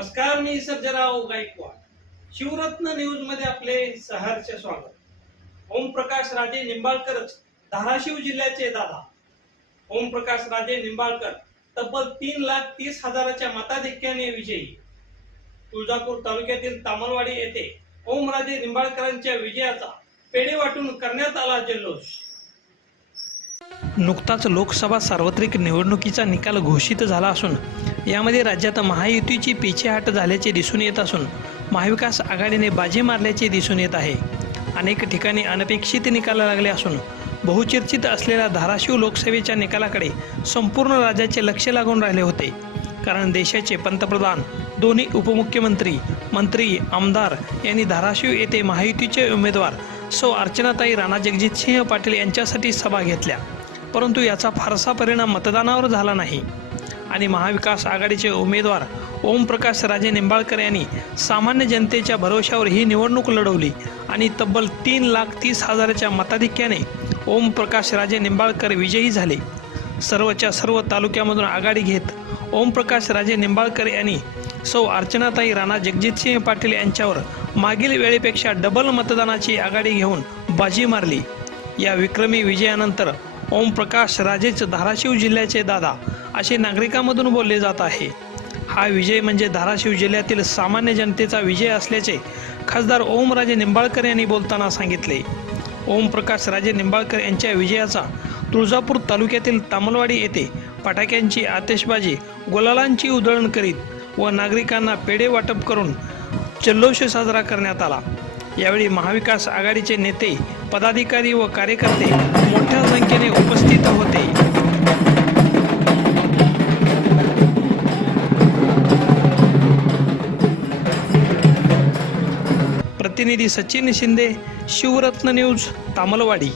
मी सर्जराव गायकवाड. शिवरत्न न्यूजमध्ये आपले सहर्ष स्वागत. ओमप्रकाश राजे निंबाळकरच धाराशिव जिल्ह्याचे दादा. ओमप्रकाश राजे निंबाळकर तब्बल तीन लाख तीस हजाराच्या मताधिक्याने विजयी. तुळजापूर तालुक्यातील तामलवाडी येथे ओमराजे निंबाळकरांच्या विजयाचा पेढे वाटून करण्यात आला जल्लोष. नुकताच लोकसभा सार्वत्रिक निवडणुकीचा निकाल घोषित झाला असून यामध्ये राज्यात महायुतीची पिछेहाट झाल्याचे दिसून येत असून महाविकास आघाडीने बाजी मारल्याचे दिसून येत आहे. अनेक ठिकाणी अनपेक्षित निकाल लागले असून बहुचर्चित असलेल्या धाराशिव लोकसभेच्या निकालाकडे संपूर्ण राज्याचे लक्ष लागून राहिले होते. कारण देशाचे पंतप्रधान दोन्ही उपमुख्यमंत्री मंत्री आमदार यांनी धाराशिव येथे महायुतीचे उमेदवार सौ अर्चनाताई राणा जगजितसिंह पाटील यांच्यासाठी सभा घेतल्या. परंतु याचा फारसा परिणाम मतदानावर झाला नाही. आणि महाविकास आघाडीचे उमेदवार ओमप्रकाश राजे निंबाळकर यांनी सामान्य जनतेच्या भरोशावर ही निवडणूक लढवली आणि तब्बल तीन लाख तीस हजाराच्या मताधिक्याने ओमप्रकाश राजे निंबाळकर विजयी झाले. सर्वच्या सर्व तालुक्यामधून आघाडी घेत ओमप्रकाश राजे निंबाळकर यांनी सौ अर्चनाताई राणा जगजितसिंह पाटील यांच्यावर मागील वेळेपेक्षा डबल मतदानाची आघाडी घेऊन बाजी मारली. या विक्रमी विजयानंतर ओमप्रकाश राजेच धाराशिव जिल्ह्याचे दादा असे नागरिकांमधून बोलले जात आहे. हा विजय म्हणजे धाराशिव जिल्ह्यातील सामान्य जनतेचा विजय असल्याचे खासदार ओमराजे निंबाळकर यांनी बोलताना सांगितले. ओमप्रकाश राजे निंबाळकर यांच्या विजयाचा तुळजापूर तालुक्यातील तामलवाडी येथे फटाक्यांची आतिषबाजी गुलालांची उधळण करीत व नागरिकांना पेढे वाटप करून जल्लोष साजरा करण्यात आला. यावेळी महाविकास आघाडीचे नेते पदाधिकारी व कार्यकर्ते मोठ्या संख्येने उपस्थित होते. प्रतिनिधी सचिन शिंदे शिवरत्न न्यूज तामलवाडी.